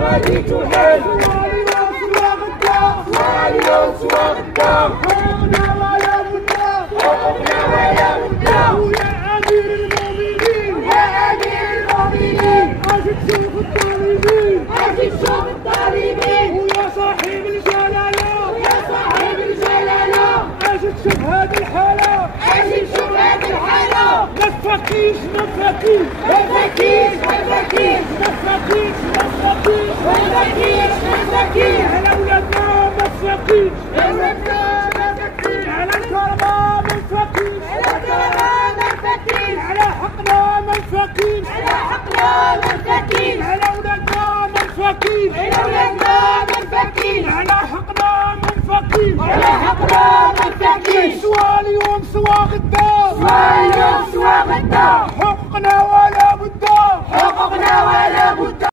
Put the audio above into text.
غادي تحل. سوا غدا سوا اليوم سوا غدا، حقوقنا ولا بدا حقوقنا ولا بدا. ويا أمير المؤمنين ويا أمير المؤمنين، أجي تشوف الطالبين أجي تشوف الطالبين. ويا صاحب الجلالة ويا صاحب الجلالة، أجي تشوف هذه الحالة أجي تشوف هذه الحالة. ما تفكيش ما تفكيش ما تفكيش ما تفكيش ما تفكيش ما تفكيش ما تفكيش ما تفكيش على ولادنا ما تفكيش على ولادنا ما تفكيش على الكرامة ما تفكيش على الكرامة ما تفكيش على حقنا ما تفكيش على حقنا ما تفكيش على ولادنا ما تفكيش على ولادنا ما تفكيش على حقنا ما تفكيش على حقنا ما تفكيش. سوا اليوم سوا غدا سوا اليوم سوا غدا، حقوقنا ولا بدا حقوقنا ولا بدا.